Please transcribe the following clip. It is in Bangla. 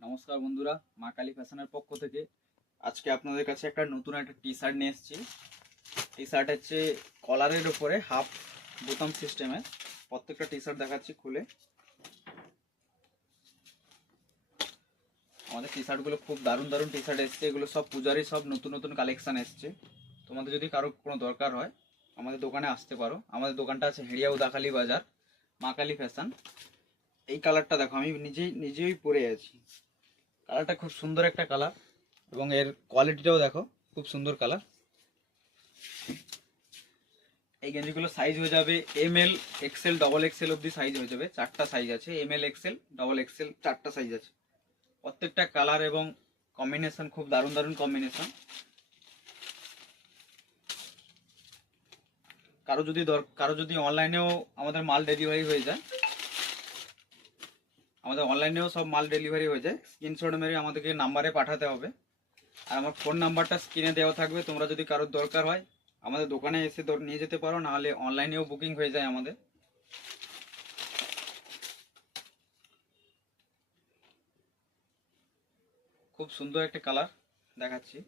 নমস্কার বন্ধুরা, মা কালী ফ্যাশনের পক্ষ থেকে আজকে আপনাদের কাছে একটা নতুন একটা টি শার্ট নিয়ে এসেছি। টি শার্ট হচ্ছে কলারের উপরে হাফ বোতাম সিস্টেমে। প্রত্যেকটা টি শার্ট দেখাচ্ছি খুলে। আমাদের টি শার্টগুলো খুব দারুণ দারুণ টি শার্ট এসছে। এগুলো সব পূজারই সব নতুন নতুন কালেকশন এসছে। তোমাদের যদি কারো কোনো দরকার হয় আমাদের দোকানে আসতে পারো। আমাদের দোকানটা আছে হেড়িয়া উদাখালি বাজার, মা কালী ফ্যাশন। এই কালারটা দেখো, আমি নিজেই পরে আছি। কালারটা খুব সুন্দর একটা কালার এবং এর কোয়ালিটিটাও দেখো, খুব সুন্দর কালার। এই গেঞ্জিগুলো সাইজ হয়ে যাবে এমএল, এক্সেল, ডবল এক্সেল অবধি সাইজ হয়ে যাবে। চারটা সাইজ আছে, এমএল, এক্সেল, ডবল এক্সেল, চারটা সাইজ আছে। প্রত্যেকটা কালার এবং কম্বিনেশন খুব দারুণ দারুণ কম্বিনেশন। কারো যদি অনলাইনেও আমাদের মাল ডেলিভারি হয়ে যায়, আমাদের অনলাইনেও সব মাল ডেলিভারি হয়ে যায়। স্ক্রিনশট মেরে আমাদেরকে নাম্বারে পাঠাতে হবে। আর আমার ফোন নাম্বারটা স্ক্রিনে দেওয়া থাকবে। তোমরা যদি কারোর দরকার হয় আমাদের দোকানে এসে নিয়ে যেতে পারো, নাহলে অনলাইনেও বুকিং হয়ে যায় আমাদের। খুব সুন্দর একটা কালার দেখাচ্ছি।